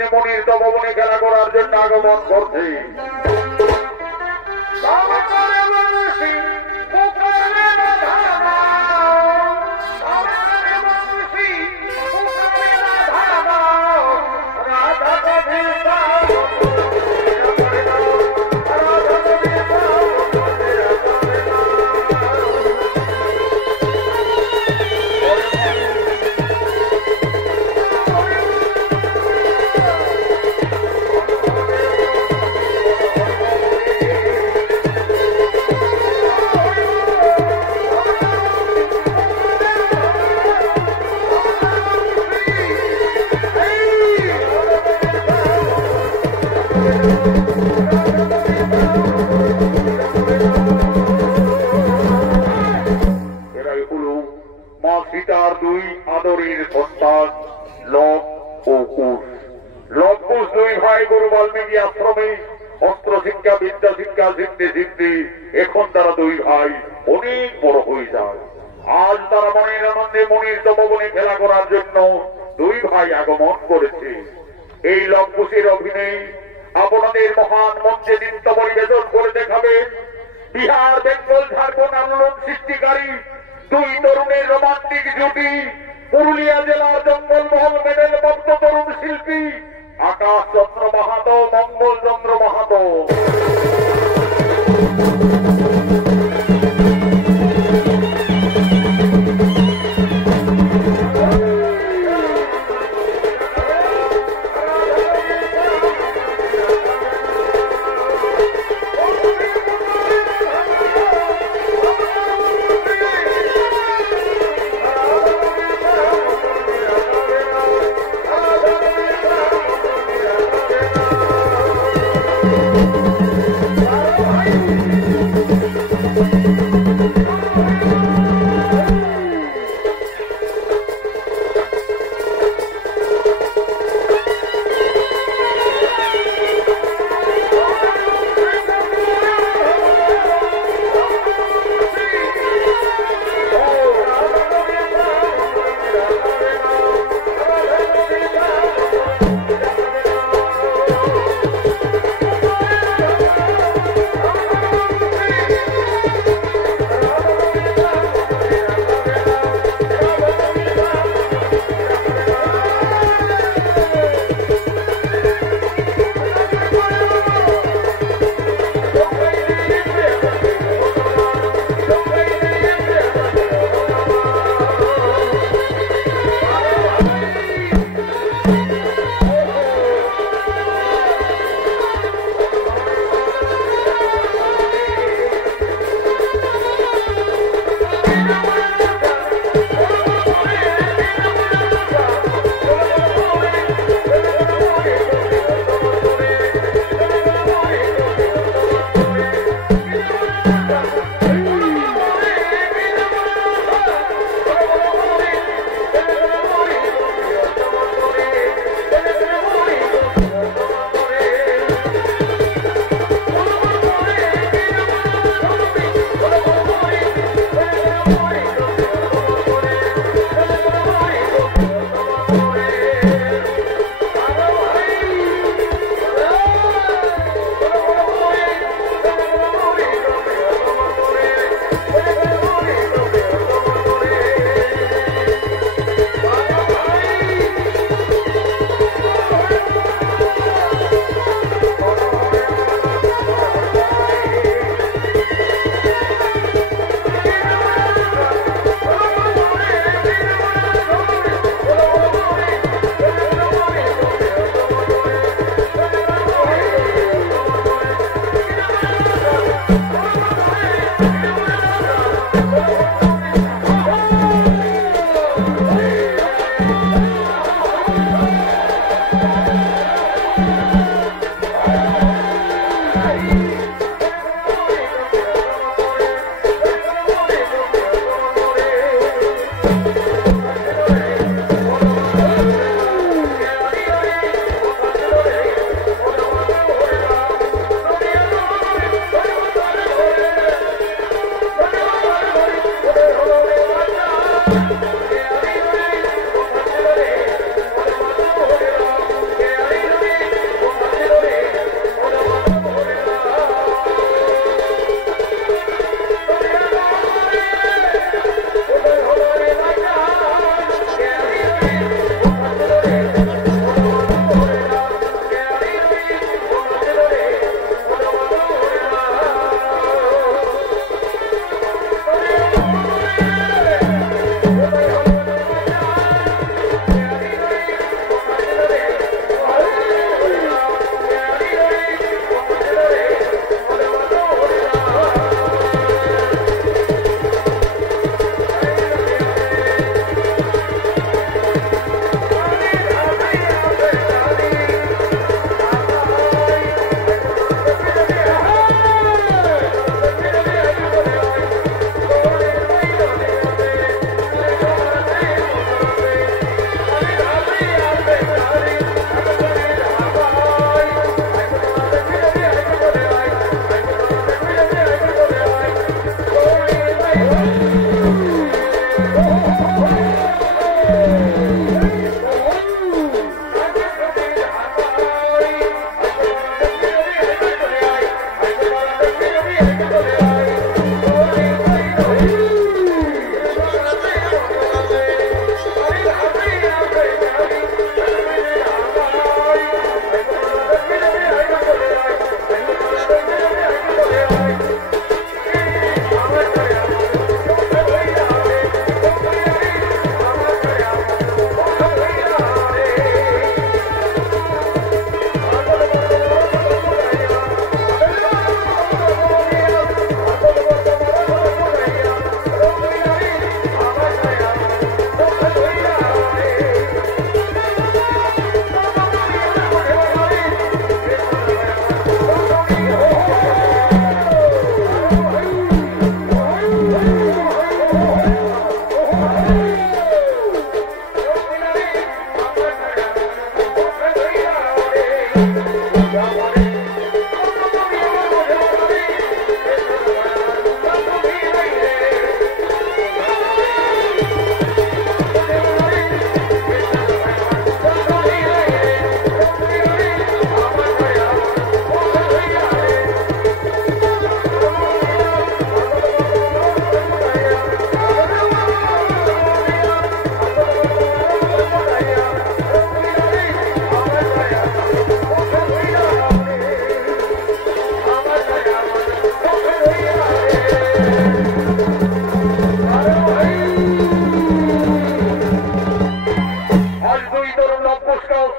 আনন্দে মনির তপবনে খেলা করার জন্য আগমন করছে। সীতার দুই আদরের সন্তান লব ও কুশ। লব কুশ দুই ভাই গুরু বাল্মীকি আশ্রমে অস্ত্র শিক্ষা বিদ্যা শিক্ষা শিখতে শিখতে এখন তারা দুই ভাই অনেক বড় হয়ে যায়। আজ তারা মনের আনন্দে মনির তপবনে খেলা করার জন্য দুই ভাই আগমন করেছে। এই লব কুশের অভিনয় আপনাদের মহান মঞ্চে নৃত্য পরিবেশন করে দেখাবে বিহার বেঙ্গল ঝাড়খণ্ড আন্দোলন সৃষ্টিকারী দুই তরুণের রোমান্টিক জুটি, পুরুলিয়া জেলার জঙ্গলমহল মেডেল প্রাপ্ত তরুণ শিল্পী আকাশ চন্দ্র মাহাতো, মঙ্গল চন্দ্র মাহাতো।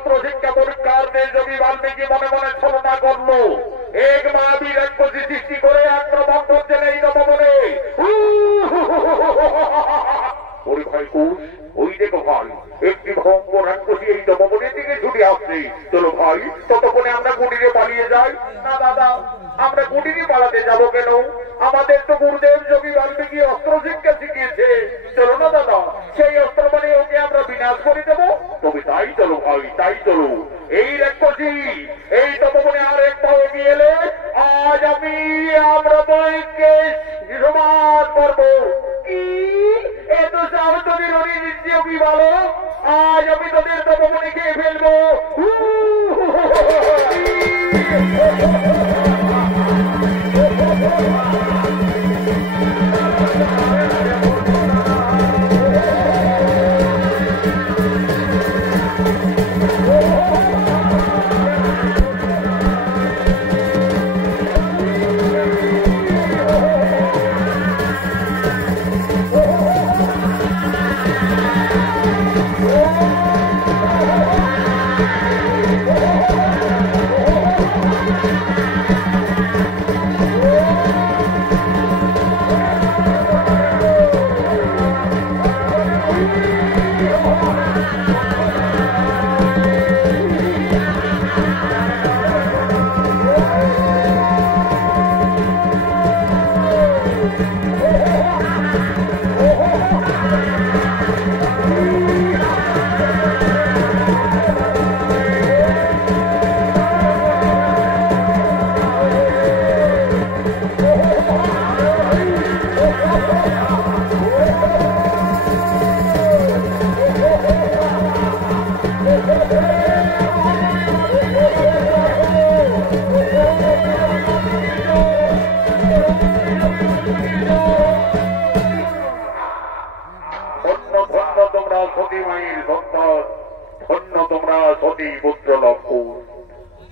অস্ত্র শিক্ষা পরীক্ষার্থে যোগী বাল্মীকি মনে মনে ছলনা করলো। এক মায়াবীর এক পুঁজি সৃষ্টি করে আক্রমণ করছেন এই নববনে। ওরে ভাই কুশ, ওই দেখো ভাই একটি ভয়ঙ্কর রাক্ষসী এই নববনের দিকে ছুটে আসছে। চলো ভাই ততক্ষণে আমরা কুটিরে পালিয়ে যাই। না দাদা, আমরা কুটিরে পালাতে যাবো কেন? আমাদের তো গুরুদেব যোগী বাল্মীকি অস্ত্র শিক্ষা শিখিয়েছে। চলো না দাদা, সেই অস্ত্র মানে ওকে আমরা বিনাশ করে দেবো। তবে তাই চলো ভাই, তাই চলো। এই রাক্ষসী এই নববনে আর এক পাও এগিয়ে এলে আজ আমরা বইকে সমাজ করবো। কি এত সাহস তোদের যোগী বলো? আজ আমি তোদের নববনে খেয়ে ফেলবো।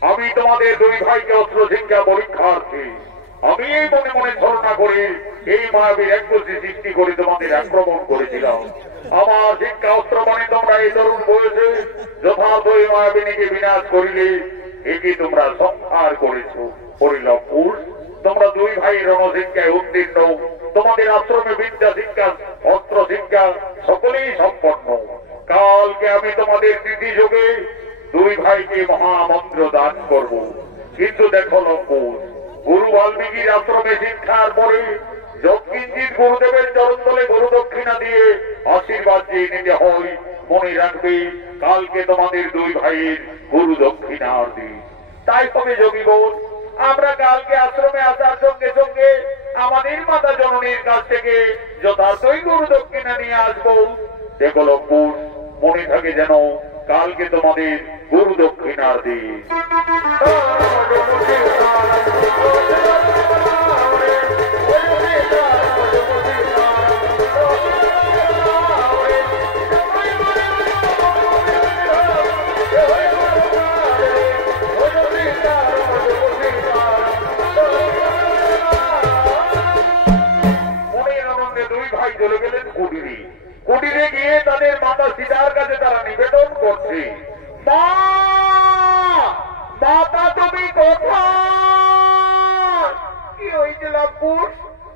আমি তোমাদের দুই ভাইকে অস্ত্র শিক্ষা পরীক্ষার্থী আমি এই মনে মনে ছলনা করে এই মায়াবীর একগুছি সৃষ্টি করে তোমাদের আক্রমণ করেছিলাম। আমার শিক্ষা অস্ত্র মানে তোমরা এই তরুণ বয়সে যথার্থ এই মায়াবিনীকে বিনাশ করিলে একে তোমরা সংহার করেছ। পরিলপুর তোমরা দুই ভাই রণশিক্ষায় উত্তীর্ণ, তোমাদের আশ্রমে বিদ্যা শিক্ষা অস্ত্র শিক্ষা সকলেই সম্পন্ন। কালকে আমি তোমাদের তিথি যোগে দুই ভাইকে মহামন্ত্র দান করব। কিন্তু দেখো লম্পুর, গুরু বাল্মীকির আশ্রমে শিক্ষার পরে যৎকিঞ্চিত গুরুদেবের চরণতলে গুরু দক্ষিণা দিয়ে আশীর্বাদ চেয়ে নিতে হয়। মনে রাখবে কালকে তোমাদের দুই ভাইয়ের গুরু দক্ষিণার দিন। তাই তবে যোগী বোন, আমরা কালকে আশ্রমে আসার সঙ্গে সঙ্গে আমাদের মাতা জননীর কাছ থেকে যথার্থই গুরু দক্ষিণা নিয়ে আসবো। দেখো লম্পুর, মনে থাকে যেন কালকে তোমাদের গুরু দক্ষিণার দিন। চলে গেলেন কুটিরে। কুটিরে গিয়ে তাদের মাতা সীতার কাছে তারা নিবেদন করছে, মা মাতা তুমি কোথায়? কি হয়েছে লম্পুর?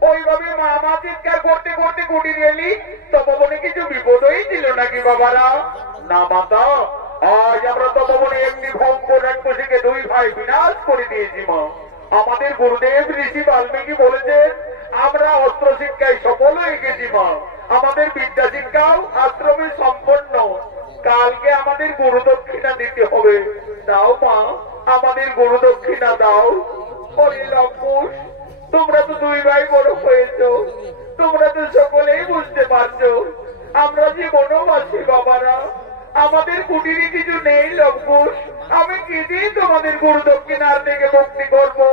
ওইভাবে মা চিৎকার করতে করতে কুটিরে এলি, তপবনে কিছু বিপদ হয়েছিল নাকি বাবারা? না মাতা, আজ আমরা তপবনে একটি ভয়ঙ্কর রাক্ষসীকে দুই ভাই বিনাশ করে দিয়েছি মা। আমাদের গুরুদেব ঋষি বাল্মীকি বলেছেন আমরা অস্ত্র শিক্ষায় সফল হয়ে গেছি মা। আমাদের বিদ্যা শিক্ষাও আশ্রমে সম্পন্ন। কালকে আমাদের গুরু দক্ষিণা দিতে হবে। দাও মা, আমাদের গুরু দক্ষিণা দাও। লম্পুর, তোমরা তো দুই ভাই বড় হয়েছ, তোমরা তো সকলেই বুঝতে পারছো আমরা যে বনবাসী বাবারা, আমাদের কুটিরে কিছু নেই লম্পুর। আমি কি দিয়ে তোমাদের গুরু দক্ষিণার থেকে মুক্তি করবো?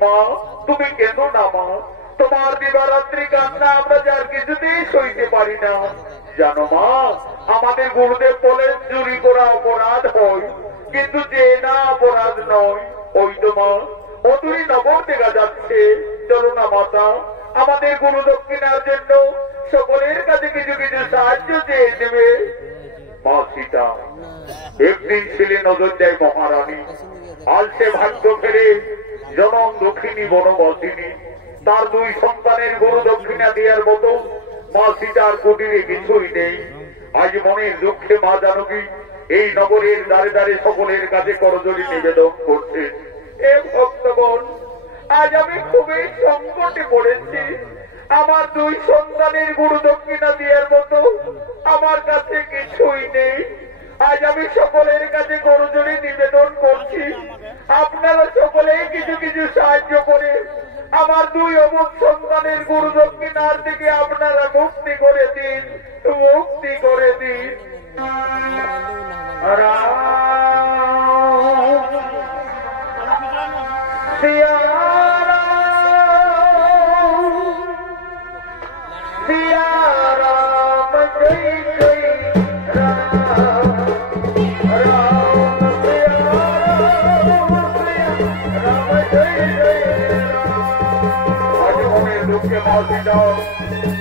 মা তুমি কেন না মা, তোমার দিবারাত্রি কান্না আমরা যার কিছুতেই সইতে পারি না। জানো মা, আমাদের গুরুদেব বলেন চুরি করা অপরাধ হয়, কিন্তু যে না অপরাধ নয়। ওই তো মা অদূরে নগর দেখা যাচ্ছে, চলো না মাতা, আমাদের গুরু দক্ষিণার জন্য সকলের কাছে কিছু কিছু সাহায্য চেয়ে দেবে। মা সীতা একদিন ছিলেন অযোধ্যায় মহারানী। আজ সে ভাগ্য ফেরে জনম দক্ষিণী বনবাসিনী। তার দুই সন্তানের গরু দক্ষিণা দেওয়ার মতো মা সীতার কুটিরে কিছুই নেই। আজ মনের দুঃখে মা জানকী এই নগরের দ্বারে দ্বারে সকলের কাছে করজোড়ি নিবেদন করছে। এ ভক্তগণ, আজ আমি খুবই সংকটে পড়েছি। আমার দুই সন্তানের গুরু দক্ষিণা দেওয়ার মতো আমার কাছে কিছুই নেই। আজ আমি সকলের কাছে করজোড়ি নিবেদন করছি, আপনারা সকলেই কিছু কিছু সাহায্য করে আমার দুই অমুক সন্তানের গুরু দক্ষিণার থেকে আপনারা মুক্তি করে দিন, মুক্তি করে দিন।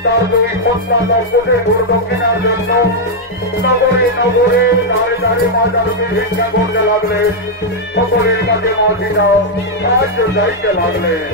তার দুই সন্তান দর্শনের গুরু দক্ষিণার জন্য নগরে নগরে দাঁড়ে দাঁড়ে মা জানকী ভিক্ষা করতে লাগলেন। সকলের কাছে মা সীতা সাহায্য চাইতে লাগলেন।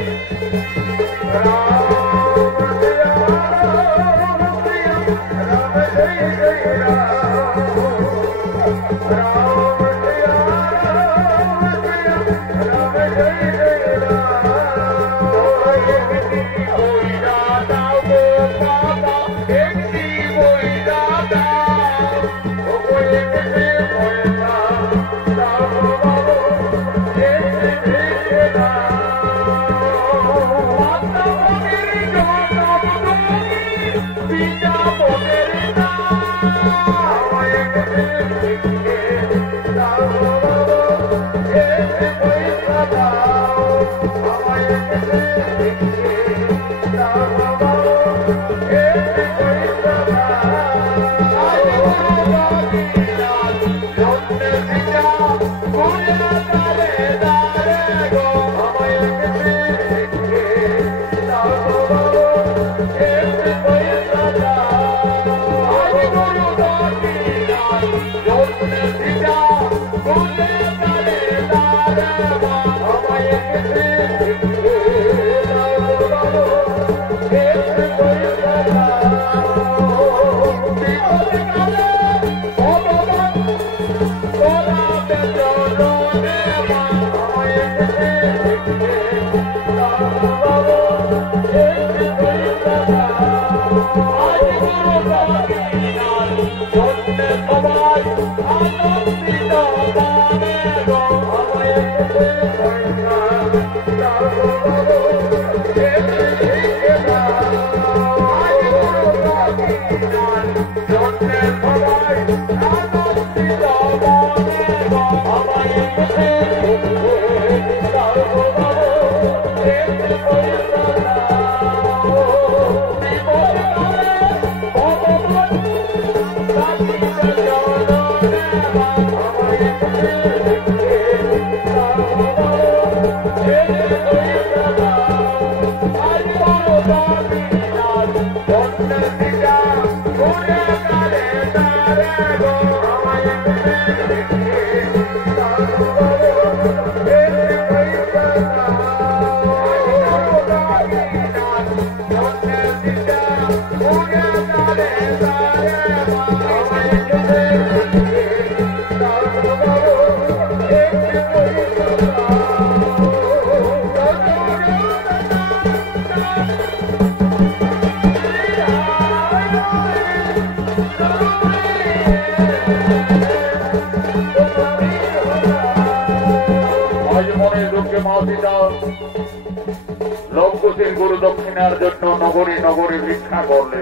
লবকুশের গুরু দক্ষিণার জন্য নগরে নগরে ভিক্ষা করলে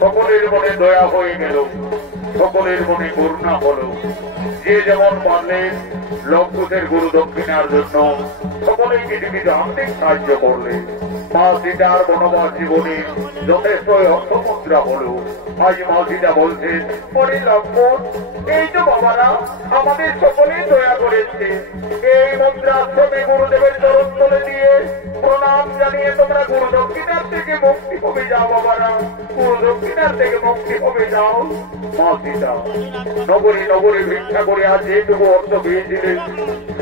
সকলের মনে দয়া হয়ে গেল, সকলের মনে করুণা হলো। যে যেমন পারলেন লবকুশের গুরু দক্ষিণার জন্য সকলেই কিছু কিছু আর্থিক সাহায্য করলে। মা সীতার বনবাস জীবনে যথেষ্ট অর্থমুদ্রা হলো। আজ মা সীতা বলছেন, পরে লক্ষ্মণ, এই তো বাবারা আমাদের সকলেই দয়া করেছে, এই মুদ্রাশ্রমে গুরুদেবের চরণ তলে দিয়ে প্রণাম জানিয়ে তোমরা গুরু দক্ষিণার থেকে মুক্তি হবে যাও বাবারা, গুরু দক্ষিণার থেকে মুক্তি হবে যাও। মা সীতা নগরী নগরী ভিক্ষা করে আজ যেটুকু অর্থ পেয়েছিলেন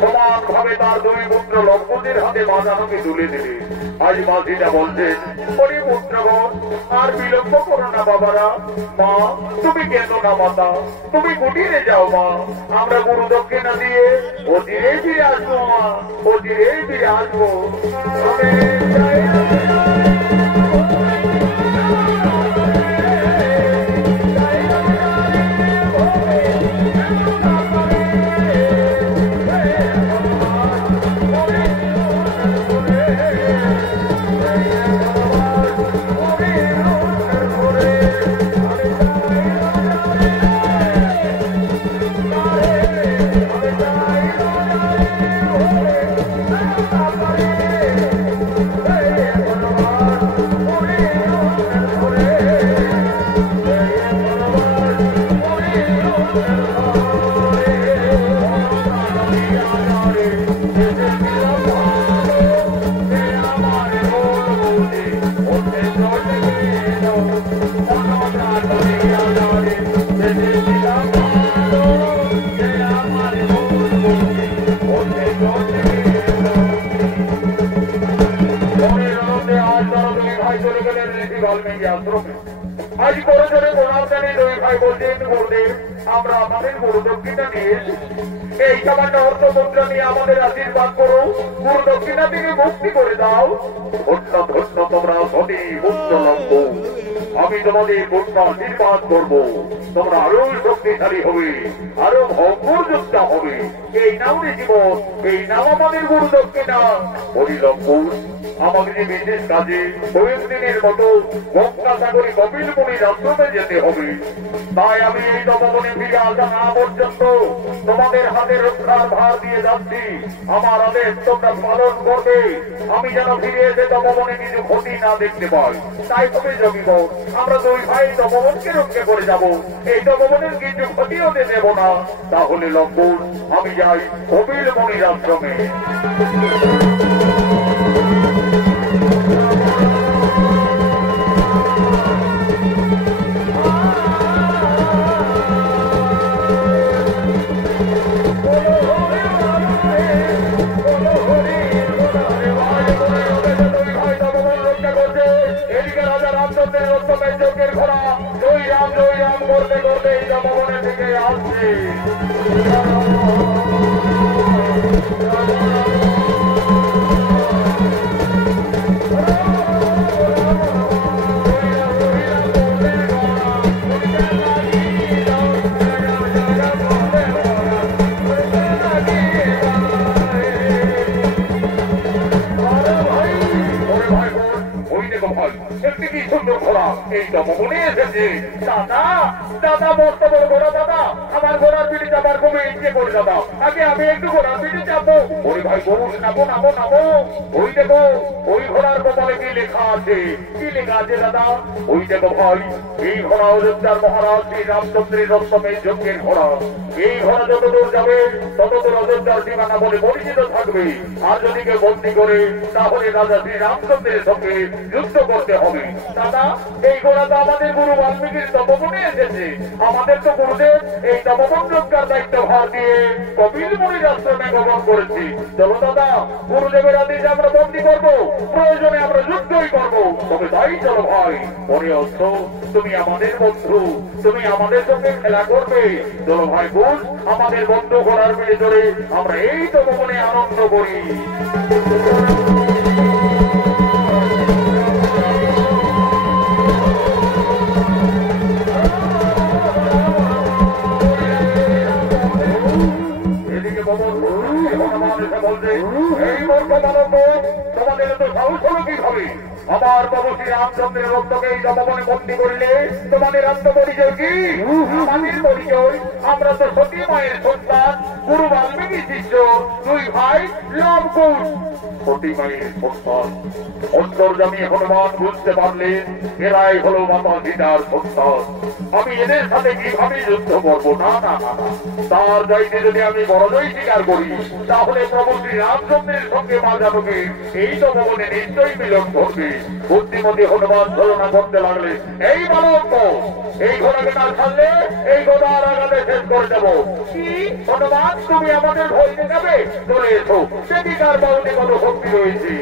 সমান ভাবে তার দুই পুত্র লক্ষ্মণের হাতে বাজানোকে তুলে দিলে। আজ মা সীতা বলছেন, ওরে পুত্রগণ আর বিলম্ব করো না বাবারা, মা তুমি কেন না মাতা, তুমি কুটিরে যাও মা, আমরা গুরু দক্ষিণা দিয়ে অচিরেই ফিরে আসবো মা, অচিরেই ফিরে আসবো। আজ বড় জোরে প্রণাম জানিয়ে দুই ভাই বলছেন, গুরুদেব আমরা আমাদের গুরু দক্ষিণা নিয়ে এই সামান্য অর্থ মুদ্রা নিয়ে আমাদের আশীর্বাদ করো, গুরু দক্ষিণা থেকে মুক্তি করে দাও। ধন্য ধন্য তোমরা সতী পুত্র লক্ষ্য, আমি তোমাদের পূর্ণ আশীর্বাদ করবো, তোমরা আরো শক্তিশালী হবে, আরো ভঙ্গুর যোদ্ধা হবে। এই নাম জীবন, এই নাম আমাদের গুরু দক্ষিণা। হরি লক্ষ্য আমাকে যে বিশেষ কাজে কয়েকদিনের মতো গঙ্গাসাগরী কপিল মুনির আশ্রমে যেতে হবে, তাই আমি এই তপবনে ফিরে আসা না পর্যন্ত তোমাদের হাতে রক্ষার ভার দিয়ে যাচ্ছি। আমার আদেশ তোমরা পালন করবে, আমি যেন ফিরে এসে তপবনে কিছু ক্ষতি না দেখতে পাই। তাই তুমি জমিব আমরা দুই ভাই তপবনকে রক্ষা করে যাব, এই তপবনের কিছু ক্ষতি হতে দেব না। তাহলে লক্ষ্মণ আমি যাই কপিল মুনির আশ্রমে। যজ্ঞের ঘোড়া জয় রাম করতে করতে এই ভবনের দিকে আসছে। দাদা দাদা মস্ত বড় ঘোড়া, দাদা আমার ঘোড়ার পিঠে যাবার খুবই ইচ্ছে করে দাদা, আগে আমি একটু ঘোড়ার পিঠে যাবো। ওরে ভাই বলুন নামো নামো নামো, ওই দেখো ওই ঘোড়ার কপালে কি লেখা আছে, কি লেখা আছে দাদা? ওই দেখো ভাই এই ঘোড়া অযোধ্যার মহারাজ শ্রী রামচন্দ্রের রক্তমে যজ্ঞের ঘোড়া। এই ঘোড়া যতদূর যাবে ততদূর অযোধ্যার সীমানা বলে পরিচিত থাকবে, আর যদি কেউ বন্দী করে তাহলে রাজা শ্রী রামচন্দ্রের সঙ্গে যুদ্ধ করতে হবে। দাদা এই ঘোড়া তো আমাদের গুরু বাল্মীকির তপবনে এসেছে, আমাদের তো গুরুদেব এই তপবন রক্ষার দায়িত্ব ভার দিয়ে কপিল মুনির আশ্রমে গমন করেছি। চলো দাদা গুরুদেবের আদেশে আমরা বন্দী করবো, প্রয়োজনে আমরা যুদ্ধই করবো, তবে তাই চলো ভাই। পরে অস্ত্র তুমি আমাদের বন্ধু, তুমি আমাদের সঙ্গে খেলা করবে। চলো ভাই বোন আমাদের বন্ধু ঘোড়ার পিঠে চড়ে আমরা এই তপবনে আনন্দ করি। তোমাদের তো সাহস হলো কিভাবে আমার প্রভু শ্রী রামচন্দ্রের রক্তকে এই জপবনে বন্দী করলে তোমাদের আত্মপরিচয় কি? আমাদের পরিচয়, আমরা তো সতী মায়ের সন্তান, গুরু বাল্মীকি শিষ্য, দুই ভাই লবকুশ। সতী মায়ের সন্তান অন্তর্যামী হনুমান বুঝতে পারলেন এরাই হলো মাতা সীতার সন্তান। আমি এদের সাথে কিভাবে যুদ্ধ করবো? না না না, তার চাইতে যদি আমি বড়জয় স্বীকার করি তাহলে প্রভু শ্রী রামচন্দ্রের সঙ্গে মা জানকীর এই জপবনে নিশ্চয়ই মিলন ঘটবে। বুদ্ধিমতী হনুমান ধারণা করতে লাগলে এই বালক, এই ঘোড়াকে না ছাড়লে এই ঘোড়ার আঘাতে শেষ করে দেব। কি হনুমান, তুমি আমাদের ভয় দেখাবে? চলে এসো, দেখি কার বাউনে কত শক্তি রয়েছে।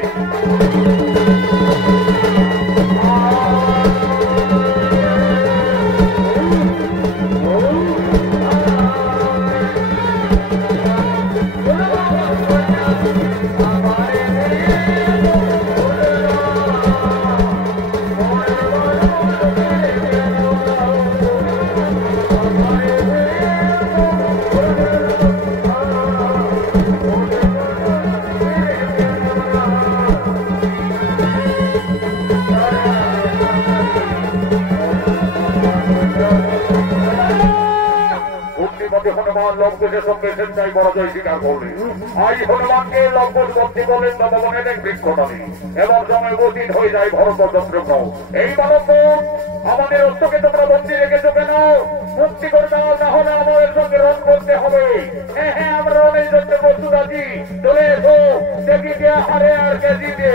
হনুমান লঙ্কুশের সঙ্গে সেটাই পরাজয় স্বীকার করলেন। আজ হনুমানকে লঙ্কুশ বন্দী করলেন জপবনের এক বৃক্ষটানে এবং সময় উপস্থিত হয়ে যায় ভরতচন্দ্র। এই বালক, আমাদের অস্ত্রকে তোমরা বন্দী রেখেছো কেন? মুক্তি করে দাও, না হলে আমাদের সঙ্গে রণ করতে হবে। হ্যাঁ হ্যাঁ, আমরা রণের জন্য প্রস্তুত আছি। চলে এসো, দেখি কে হারে আর কে জিতে।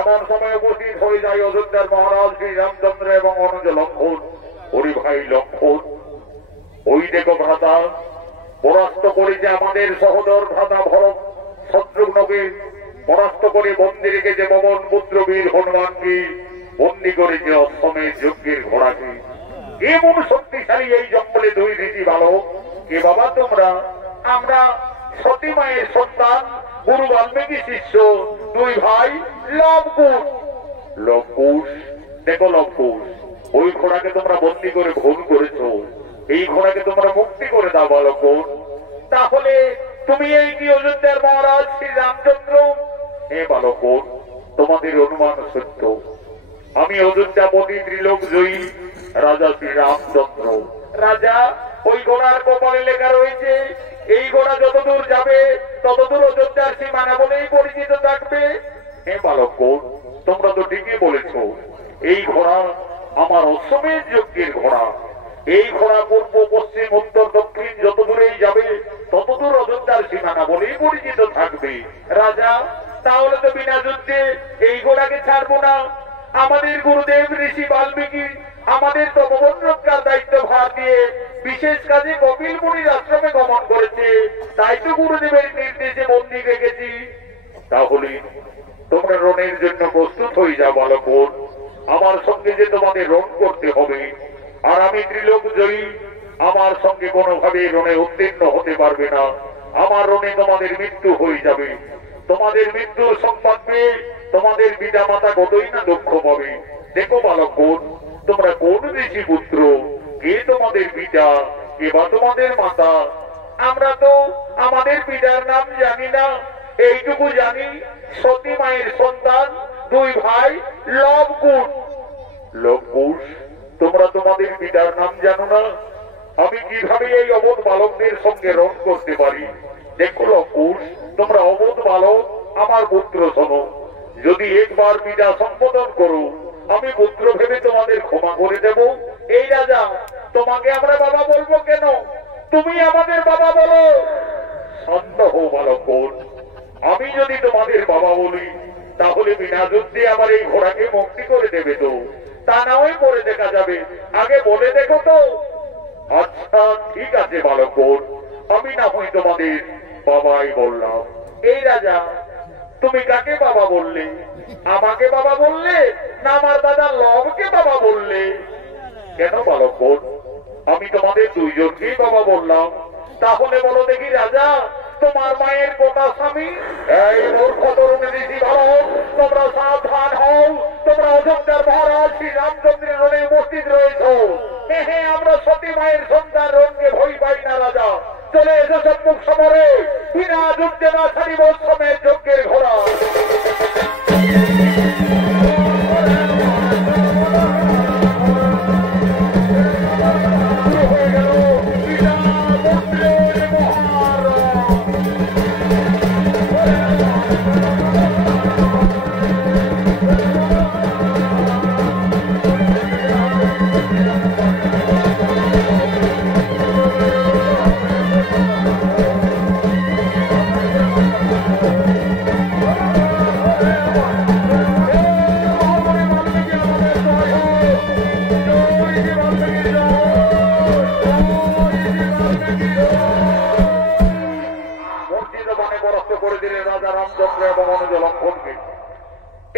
এমন সময় উপস্থিত হয়ে যায় অযোধ্যার মহারাজ শ্রী রামচন্দ্র এবং অনুজ লক্ষণ। হরি ভাই লক্ষণ, ওই দেখো ভ্রাতা, পরাস্ত করেছে আমাদের সহোদর ভ্রাতা ভরত শত্রুঘ্নকে, পরাস্ত করে বন্দী রেখেছে পবন পুত্র বীর হনুমানকে, বন্দী করেছে অশ্বমের যজ্ঞের ঘোড়াকে। এমন শক্তিশালী এই জঙ্গলে দুই ঋষি বালক। কে বাবা তোমরা? আমরা সতী মায়ের সন্তান, গুরু বাল্মীকি শিষ্য, দুই ভাই লবকুশ। লবকুশ, দেখো লবকুশ, ওই ঘোড়াকে তোমরা বন্দী করে ভোগ করেছো, এই ঘোড়াকে তোমরা মুক্তি করে দাও বালকুন। তাহলে তুমি এই কি অযোধ্যার মহারাজ শ্রী রামচন্দ্র? হে বালকুন, তোমাদের অনুমান সত্য। আমি অযোধ্যাপতি ত্রিলোক জয়ী রাজা শ্রী রামচন্দ্র। রাজা, ওই ঘোড়ার কপালে লেখা রয়েছে এই ঘোড়া যতদূর যাবে ততদূর অযোধ্যার সীমানা বলেই পরিচিত থাকবে। হে বালকুন, তোমরা তো ঠিকই বলেছ, এই ঘোড়া আমার অশ্বমেধ যজ্ঞের ঘোড়া। এই ঘোড়া পূর্ব পশ্চিম উত্তর দক্ষিণ যত দূরেই যাবে ততদূর অযোধ্যার সীমানা বলেই পরিচিত থাকবে। রাজা, তাহলে তো বিনা যুদ্ধে এই ঘোড়াকে ছাড়বো না। আমাদের গুরুদেব ঋষি বাল্মীকি আমাদের তপবন রক্ষার দায়িত্ব ভার দিয়ে বিশেষ কাজে কপিল মুনির আশ্রমে গমন করেছে, তাই তো গুরুদেবের নির্দেশে বন্দী রেখেছি। তাহলে তোমরা রণের জন্য প্রস্তুত হয়ে যাও বালকুন। আমার সঙ্গে যে তোমাদের রণ করতে হবে, আর আমি ত্রিলোক জয়ী, আমার সঙ্গে কোনোভাবে রণে উত্তীর্ণ হতে পারবে না। আমার রণে তোমাদের মৃত্যু হয়ে যাবে। তোমাদের মৃত্যুর সংবাদ পেয়ে তোমাদের পিতা মাতা কতই না দুঃখ পাবে। দেখো বালকুন, তোমরা কোন ঋষি পুত্র? কে তোমাদের পিতা, কে বা তোমাদের মাতা? আমরা তো আমাদের পিতার নাম জানি না, এইটুকু জানি সতী মায়ের সন্তান, দুই ভাই লবকুশ। লবকুশ, তোমরা তোমাদের পিতার নাম জানো না? আমি কিভাবে এই অবোধ বালকদের সঙ্গে রণ করতে পারি? দেখো লবকুশ, তোমরা অবোধ বালক, আমার পুত্র শোনো। যদি একবার পিতা সম্বোধন করো, আমি পুত্র ভেবে তোমাদের ক্ষমা করে দেব। এই রাজা, তোমাকে আমরা বাবা বলবো কেন? তুমি আমাদের বাবা বলো। শান্ত হও বালকুন, আমি যদি তোমাদের বাবা বলি তাহলে বিনা যুদ্ধে আমার এই ঘোড়াকে মুক্তি করে দেবে তো? তা না হয় করে দেখা যাবে, আগে বলে দেখো তো। আচ্ছা ঠিক আছে বালকগণ, আমি না হয় তোমাদের বাবাই বললাম। এই রাজা, তুমি কাকে বাবা বললে? আমাকে বাবা বললে না আমার দাদা লবকে বাবা বললে? কেন বালকগণ, আমি তোমাদের দুইজনকেই বাবা বললাম। তাহলে বলো দেখি রাজা, তোমার মায়ের কোটা স্বামী? এই মূর্খ তরুণ ঋষি বালক, তোমরা সাবধান হও। তোমরা অযোধ্যার মহারাজ শ্রী রামচন্দ্রের রণে উপস্থিত রয়েছ। হ্যাঁ, আমরা সতী মায়ের সন্তান রণকে ভয় পাই না রাজা। চলে এসো সম্মুখ সমরে, বিনা যুদ্ধে না ছাড়িব শ্রমের যজ্ঞের ঘোড়া।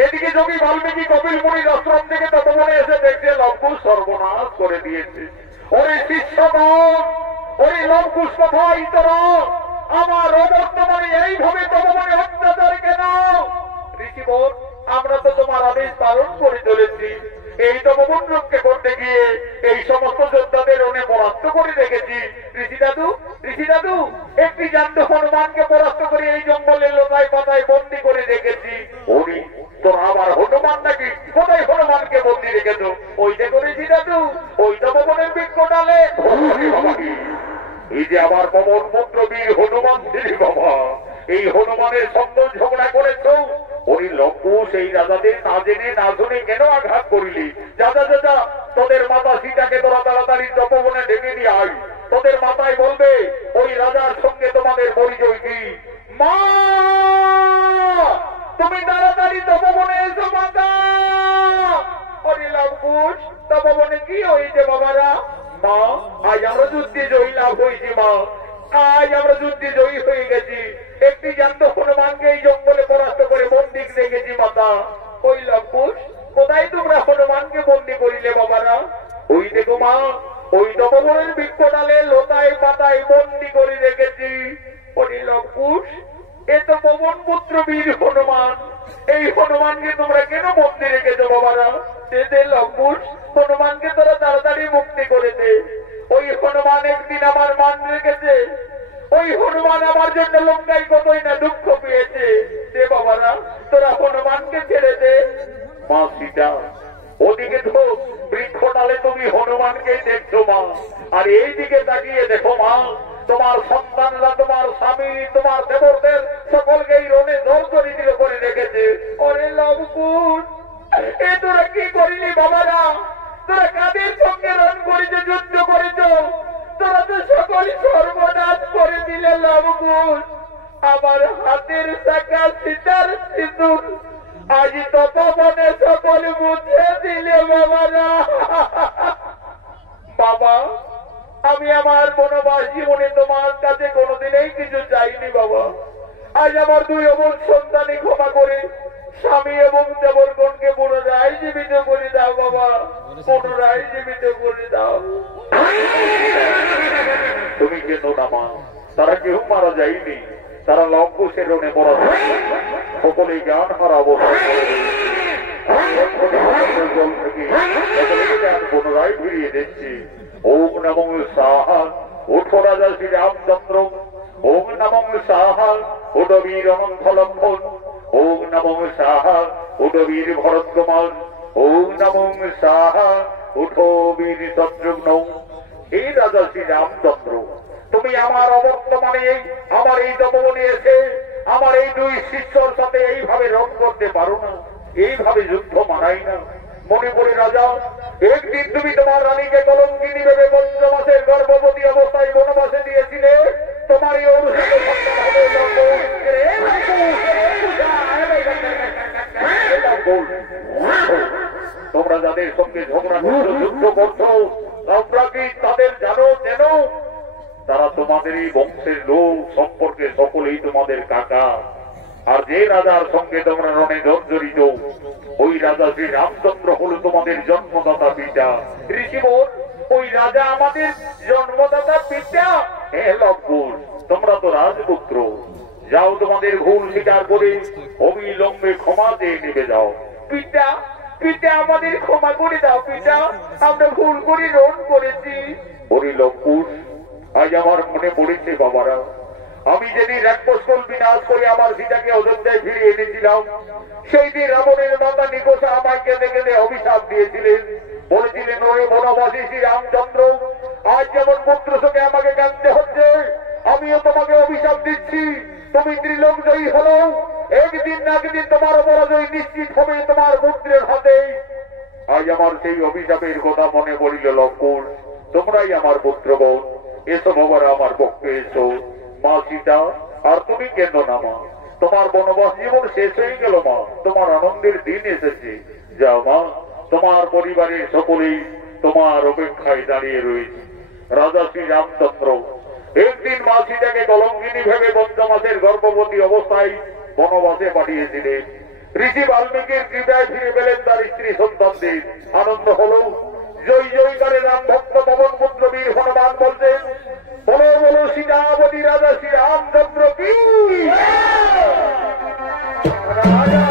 এদিকে যোগী বাল্মীকি কপিল মুনির আশ্রম থেকে তপবনে এসে দেখছে লবকুশ সর্বনাশ করে দিয়েছে। ওরে শিষ্যগণ, ওরে লবকুশ কোথায় তোরা? আমার অবর্তমানে এইভাবে তপবনে অত্যাচার কেন? ঋষিবর, আমরা তো তোমার আদেশ পালন করে চলেছি। এই তপবন রক্ষে করতে গিয়ে এই সমস্ত যোদ্ধাদের রণে পরাস্ত করে রেখেছি। ঋষি দাদু, একটি জান্ত হনুমানকে পরাস্ত করে এই জঙ্গলের লোকায় পাতায় বন্দি করে রেখেছি। ওরে, তোর আবার হনুমান নাকি? কোথায় হনুমানকে বন্দি রেখেছো? ওই দেখো ঋষি দাদু, ওই তপবনের বৃক্ষ ডালে। এই যে আমার পবন পুত্র বীর হনুমান ছিলি বাবা, এই হনুমানের সঙ্গে ঝগড়া করেছ। ওই লবকুশ, এই রাজাদের না জেনে না শুনে কেন আঘাত করিলি? যা, তোদের মাতা সীতাকে তোরা তাড়াতাড়ি তপবনে ডেকে নিয়ে আয়। তোদের মাতায় বলবে ওই রাজার সঙ্গে তোমাদের পরিচয় কি। মা, তুমি তাড়াতাড়ি তপবনে এসো মাতা। ওরে লবকুশ, তপবনে কি হয়েছে বাবারা? মা, আজ আমরা যুদ্ধে জয়ী লাভ হয়েছি। মা, আজ আমরা যুদ্ধে জয়ী হয়ে গেছি। একটি জ্যান্ত হনুমানকে এই জঙ্গলে পরাস্ত করে বন্দি রেখেছি মাতা। ওই লবকুশ, কোথায় তোমরা হনুমানকে বন্দি করিলে বাবারা? ওই দেখো মা, ওই তপবনের বৃক্ষ ডালে লতায় পাতায় বন্দি করে রেখেছি। ওরে লবকুশ, এ তো পবন পুত্র বীর হনুমান। এই হনুমানকে তোমরা কেন বন্দি রেখেছো বাবারা? দে লবকুশ, হনুমানকে তোরা তাড়াতাড়ি মুক্তি করে দে। ওই হনুমান একদিন আমার মান রেখেছে। ওই হনুমান আমার জন্য লঙ্কায় কতই না দুঃখ পেয়েছে। দে বাবারা, তোরা হনুমানকে ছেড়ে দে। মা সীতা, ওদিকে তো বৃক্ষ ডালে তুমি হনুমানকে দেখছো মা, আর এই দিকে তাকিয়ে দেখো মা, তোমার সন্তানরা, তোমার স্বামী, তোমার দেবরদের সকলকেই রণে জর্জরিত করে রেখেছে। ওরে লবকুশ, এ তোরা কি করিলি বাবারা? তোরা কাদের সঙ্গে রণ করেছো, যুদ্ধ করেছো? তোরা তো সকল সর্বনাশ করে দিলে লবকুশ। আমার হাতের শাখা সীতার সিঁদুর আজ তপবনে সকল মুছে দিলে বাবারা। বাবা, আমি আমার বনবাস জীবনে তোমার কাছে কোনোদিনই কিছু চাইনি বাবা। আজ আমার দুই অমন সন্তানই ক্ষমা করে স্বামী এবং দেবরগণকে পুনরায় জীবিত করে দাও বাবা, পুনরায় জীবিত করে দাও। তুমি কেন না মা, তারা কেউ মারা যায়নি, তারা লবকুশের রণে মরা যায়। সকলেই জ্ঞান হারা অবস্থা জল থেকে সকলেই জ্ঞান পুনরায় ফিরিয়ে দিচ্ছি। ওম নমঃ সাহা, ওঠো রাজা শ্রী রামচন্দ্র। ওম নমঃ সাহা, ওঠো বীর অনন্ত লক্ষণ। ওম নমঃ সাহা, ওঠো বীর ভরত কুমার। ওম নমঃ সাহা, ওঠো বীর শত্রুঘ্ন। এই রাজা শ্রী রামচন্দ্র, তুমি আমার অবর্তমানে আমার এই তপবনে এসে আমার এই দুই শিষ্যর সাথে এইভাবে রণ করতে পারো না? এইভাবে যুদ্ধ মানাই না। মনে পড়ে রাজা, একদিন তুমি তোমার রানীকে কলঙ্কিনী ভেবে পঞ্চমাসের গর্ভবতী অবস্থায় বনবাসে দিয়েছিলে। তোমার এই অনুষ্ঠিত সন্তান হবে সঙ্গে ঝগড়া করছো, যুদ্ধ করছো, তোমরা কি তাদের জানো? কেন তারা তোমাদেরই বংশের লোক, সম্পর্কে সকলেই তোমাদের কাকা। আর যে রাজার সঙ্গে তোমরা রণে জর্জরিত, ওই রাজা শ্রী রামচন্দ্র হলো তোমাদের জন্মদাতা পিতা। ঋষিবর, ওই রাজা আমাদের জন্মদাতা পিতা? হে লবকুশ, তোমরা তো রাজপুত্র, যাও তোমাদের ভুল স্বীকার করে অবিলম্বে ক্ষমা দিয়ে নেবে যাও। পিতা, পিতা আমাদের ক্ষমা করে দাও পিতা, আমরা ভুল করে রণ করেছি। ওরে লবকুশ, আজ আমার মনে পড়েছে বাবারা, আমি যেদিন রাক্ষসকুল বিনাশ করে আমার সীতাকে অযোধ্যায় ফিরিয়ে এনেছিলাম, সেই দিন রাবণের মাতা নিকোষা আমায় কেঁদে কেঁদে অভিশাপ দিয়েছিলেন। বলেছিলেন, ওরে বনবাসী শ্রী রামচন্দ্র, আজ যেমন পুত্র শোকে আমাকে কাঁদতে হচ্ছে, আমিও তোমাকে অভিশাপ দিচ্ছি, তুমি ত্রিলোক জয়ী হলো, একদিন না একদিন তোমার পরাজয় নিশ্চিত হবে তোমার পুত্রের হাতে। আজ আমার সেই অভিশাপের কথা মনে পড়িল লবকুশ, তোমরাই আমার পুত্রগণ, এসো বাবারা আমার পক্ষে এসো। মা সীতা, আর তুমি কেন না মা, তোমার বনবাস জীবন শেষ হয়ে গেল মা, তোমার আনন্দের দিন এসেছে। যাও মা, তোমার পরিবারের সকলেই তোমার অপেক্ষায় দাঁড়িয়ে রয়েছে। রাজা শ্রী রামচন্দ্র একদিন মা সীতাকে কলঙ্কিনী ভেবে পঞ্চমাসের গর্ভবতী অবস্থায় বনবাসে পাঠিয়েছিলেন। ঋষি বাল্মীকির কৃপায় ফিরে পেলেন তার স্ত্রী সন্তানদের। আনন্দ হল। জয় জয়কারে রাম ভক্ত পবন পুত্র বীর হনুমান বলছেন, বলো বলো সীতাবতী রাজা শ্রী রামচন্দ্র কি। রাজা